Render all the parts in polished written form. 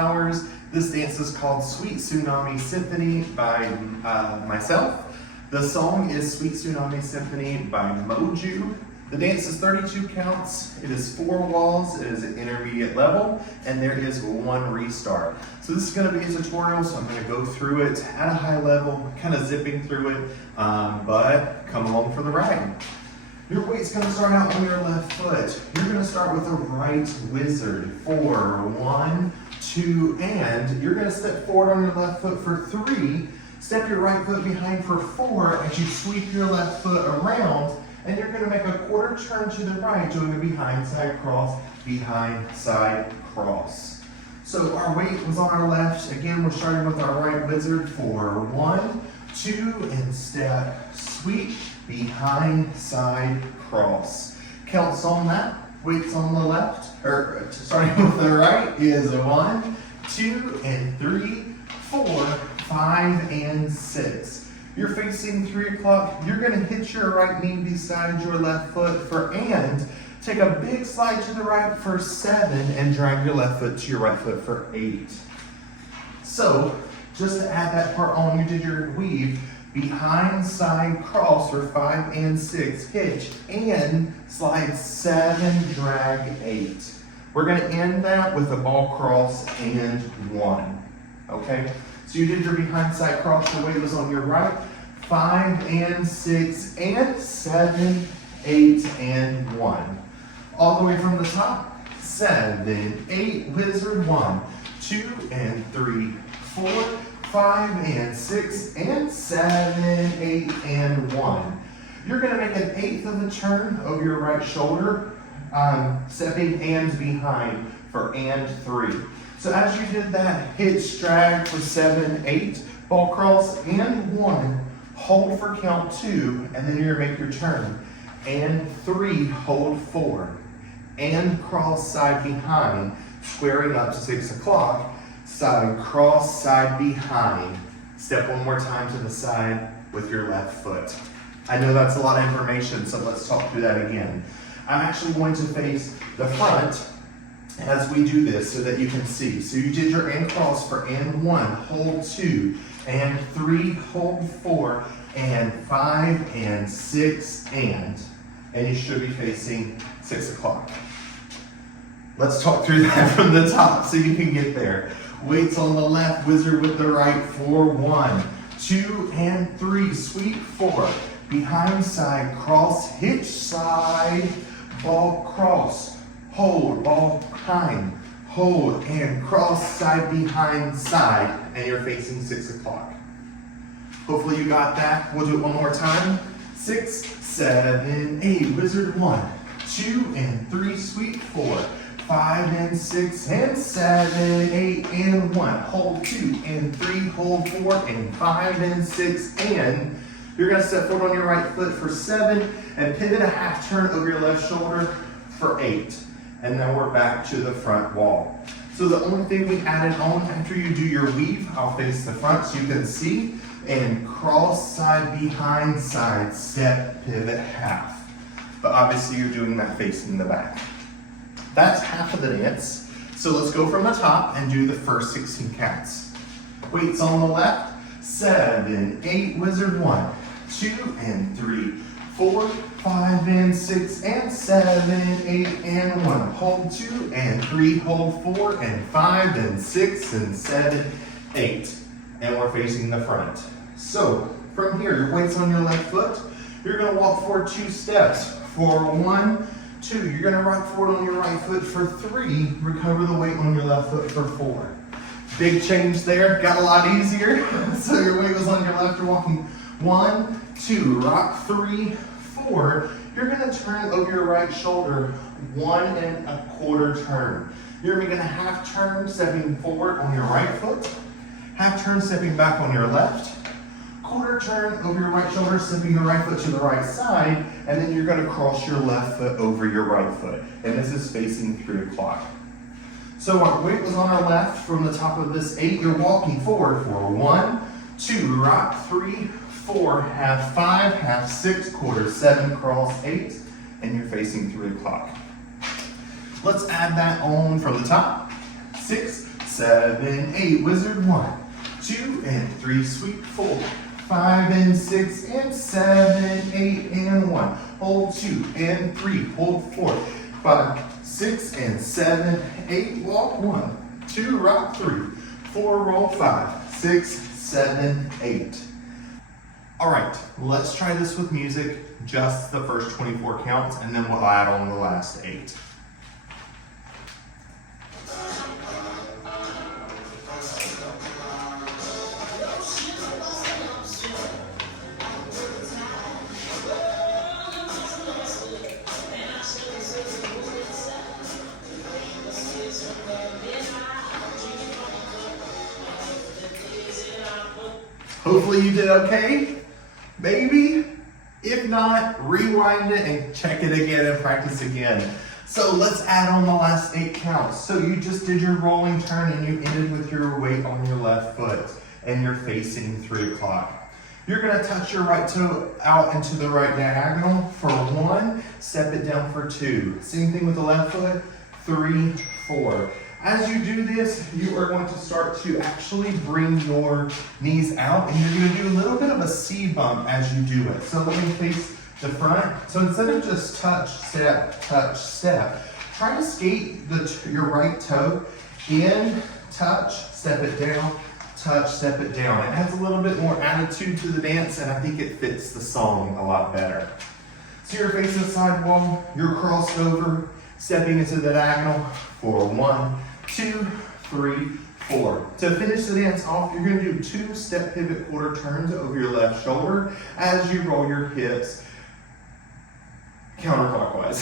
flowers. This dance is called Sweet Tsunami Symphony by myself. The song is Sweet Tsunami Symphony by Moju. The dance is 32 counts. It is 4 walls. It is an intermediate level, and there is 1 restart. So this is going to be a tutorial, so I'm going to go through it at a high level, kind of zipping through it, but come along for the ride. Your weight's going to start out on your left foot. You're going to start with a right wizard for 1, 2, and you're going to step forward on your left foot for 3, step your right foot behind for 4 as you sweep your left foot around, and you're going to make a quarter turn to the right, doing a behind side cross, behind side cross. So our weight was on our left. Again, we're starting with our right wizard for 1, 2, and step, sweep, behind side cross. Counts on that. Weights on the left, or starting with the right, is 1, 2, and 3, 4, 5, and 6. You're facing 3 o'clock. You're going to hit your right knee beside your left foot for and. Take a big slide to the right for 7 and drag your left foot to your right foot for 8. So, just to add that part on, you did your weave, behind side cross for 5 and 6, hitch, and slide 7, drag 8. We're going to end that with a ball cross and 1. Okay? So you did your behind side cross, the weight was on your right, 5 and 6 and 7, 8 and 1. All the way from the top, 7, 8, wizard, 1, 2 and 3, 4, 5 and 6 and 7, 8 and 1. You're going to make an 1/8 of a turn of your right shoulder, stepping and behind for and 3. So as you did that, hitch, drag for 7, 8, ball cross and 1, hold for count 2, and then you're going to make your turn. And 3, hold 4, and cross side behind, squaring up to 6 o'clock, side cross, side behind. Step one more time to the side with your left foot. I know that's a lot of information, so let's talk through that again. I'm actually going to face the front as we do this so that you can see. So you did your and cross for and 1, hold 2, and 3, hold 4, and 5, and 6, and you should be facing 6 o'clock. Let's talk through that from the top so you can get there. Weights on the left, wizard with the right for 1, 2, and 3, sweep 4, behind side cross, hitch side, ball cross, hold, ball behind, hold, and cross side behind side, and you're facing 6 o'clock. Hopefully you got that. We'll do it one more time. 6, 7, 8, wizard, 1, 2, and 3, sweep 4, 5 and 6 and 7, 8 and 1, hold 2 and 3, hold 4 and 5 and 6, and you're going to step forward on your right foot for 7 and pivot a half turn over your left shoulder for 8. And then we're back to the front wall. So the only thing we added on after you do your weave, I'll face the front so you can see, and cross side behind side, step, pivot, half. But obviously you're doing that facing the back. That's half of the dance. So let's go from the top and do the first 16 counts. Weights on the left, 7, 8, wizard, 1, 2, and 3, 4, 5, and 6, and 7, 8, and 1. Hold 2, and 3, hold 4, and 5, and 6, and 7, 8. And we're facing the front. So from here, your weight's on your left foot. You're going to walk forward 2 steps. For 1, 2, you're going to rock forward on your right foot for 3, recover the weight on your left foot for 4. Big change there, got a lot easier. So your weight was on your left, you're walking 1, 2, rock 3, 4. You're going to turn over your right shoulder 1 1/4 turn. You're making a half turn, stepping forward on your right foot, half turn, stepping back on your left, quarter turn over your right shoulder, stepping your right foot to the right side, and then you're going to cross your left foot over your right foot. And this is facing 3 o'clock. So our weight was on our left from the top of this 8. You're walking forward for 1, 2, rock 3, 4, half 5, half 6, quarter 7, cross 8, and you're facing 3 o'clock. Let's add that on from the top. 6, 7, 8, wizard 1, 2 and 3, sweep 4, 5 and 6 and 7, 8 and 1, hold 2 and 3, hold 4, 5, 6 and 7, 8, walk 1, 2, rock 3, 4, roll 5, 6, 7, 8. All right, let's try this with music, just the first 24 counts, and then we'll add on the last 8. Hopefully you did okay, maybe. If not, rewind it and check it again and practice again. So let's add on the last 8 counts. So you just did your rolling turn and you ended with your weight on your left foot and you're facing 3 o'clock. You're gonna touch your right toe out into the right diagonal for 1, step it down for 2. Same thing with the left foot, 3, 4. As you do this, you are going to start to actually bring your knees out and you're gonna do a little bit of a C bump as you do it. So let me face the front. So instead of just touch, step, try to skate your right toe in, touch, step it down, touch, step it down. It adds a little bit more attitude to the dance and I think it fits the song a lot better. So you're facing the sidewall, you're crossed over, stepping into the diagonal for 1, 2, 3, 4. To finish the dance off, you're gonna do 2 step pivot quarter turns over your left shoulder as you roll your hips counterclockwise.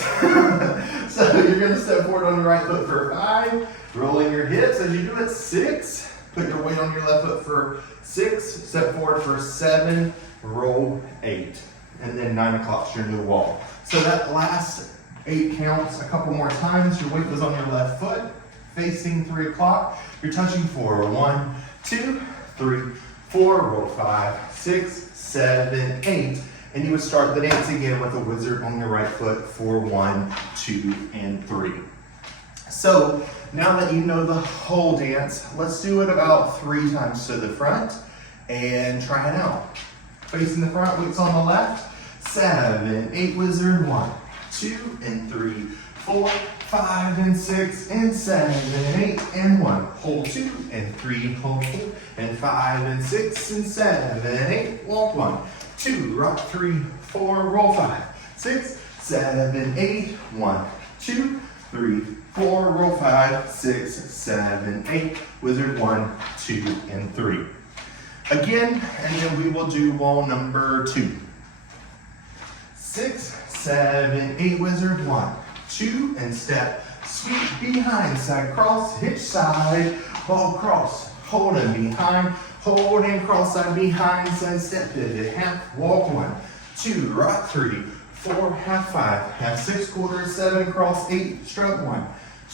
So you're gonna step forward on your right foot for 5, rolling your hips as you do it, 6, put your weight on your left foot for 6, step forward for 7, roll 8. And then 9 o'clock's your new wall. So that last 8 counts a couple more times. Your weight was on your left foot, facing 3 o'clock. You're touching for 1, 2, 3, 4, roll 5, 6, 7, 8. And you would start the dance again with a wizard on your right foot for 1, 2, and 3. So now that you know the whole dance, let's do it about 3 times to the front and try it out. Facing the front, weights on the left, 7, 8, wizard, 1, 2, and 3, 4, 5, and 6, and 7, 8, and 1. Hold 2, and 3, hold 4, and 5, and 6, and 7, 8, walk 1, 2, rock 3, 4, roll 5, 6, 7, 8, 1, 2, 3, 4, roll 5, 6, 7, 8, wizard 1, 2, and 3. Again, and then we will do wall number 2. 6, 7, 8, wizard 1, 2, and step, sweep behind, side cross, hitch side, ball cross, hold and behind, hold and cross side behind, side step, pivot, half, walk 1, 2, rock 3, 4, half 5, half 6 quarters, 7, cross 8, strut 1,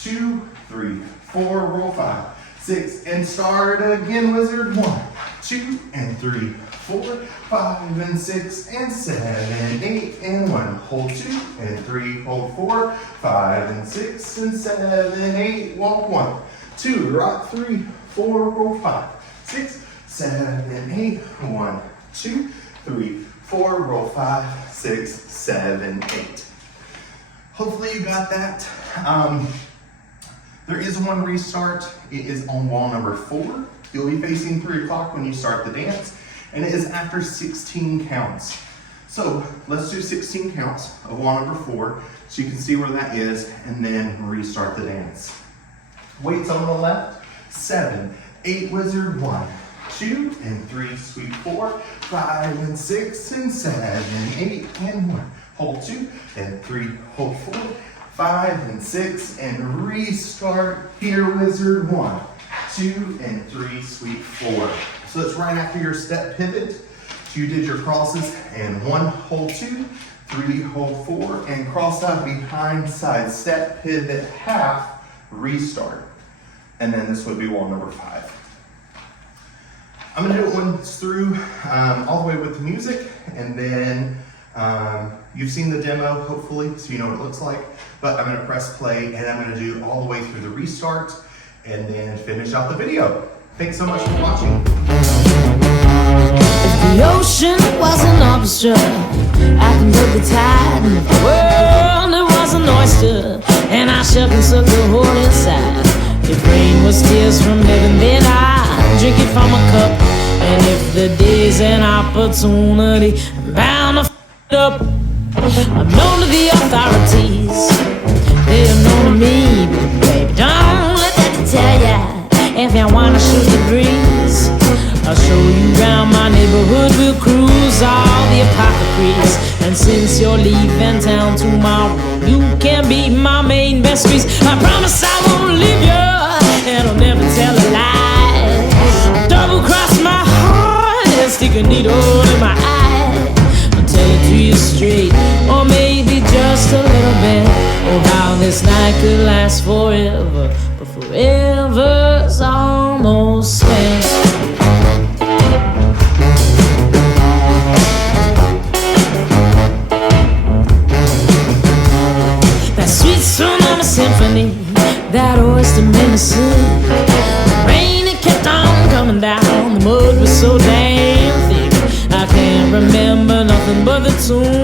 2, 3, 4, roll 5, 6, and start again, wizard 1, 2, and 3, 4, 5, and 6, and 7, 8, and 1. Hold 2, and 3, hold 4, 5, and 6, and 7, 8, walk 1, 2, rock 3, 4, roll 5, 6, 7, 8, 1, 2, 3, 4, roll 5, 6, 7, 8. Hopefully you got that. There is one restart. It is on wall number 4. You'll be facing 3 o'clock when you start the dance, and it is after 16 counts. So let's do 16 counts of wall number 4 so you can see where that is, and then restart the dance. Weights on the left, 7, 8, wizard 1, 2, and 3, sweep 4, 5, and 6, and 7, 8, and 1. Hold 2, and 3, hold 4, 5, and 6, and restart here, wizard 1, 2, and 3, sweep 4. So it's right after your step pivot. So you did your crosses, and 1, hold 2, 3, hold 4, and cross out behind, side step, pivot, half, restart. And then this would be wall number 5. I'm gonna do it once through, all the way with the music, and then you've seen the demo, hopefully, so you know what it looks like, but I'm gonna press play, and I'm gonna do all the way through the restart, and then finish out the video. Thanks so much for watching. If the ocean was an oyster, I can book the tide. And if the world it was an oyster, and I shook and sucked the whole inside. If rain was tears from heaven, then I drink it from a cup. And if the day's an opportunity, I'm bound to f it up. I'm known to the authorities, they are known to me. But baby, don't let that tell ya. If you wanna shoot the breeze, I'll show you around my neighborhood. We'll cruise all the apothecaries. And since you're leaving town tomorrow, you can be my main best piece. I promise I won't leave you, and I'll never tell a lie. Double cross my heart and stick a needle in my eye. I'll tell it to you straight, or maybe just a little bit. Oh, how this night could last forever, but forever's almost spent. That sweet Tsunami Symphony, that oyster made me sing. The rain, it kept on coming down, the mud was so damn thick. I can't remember nothing but the tune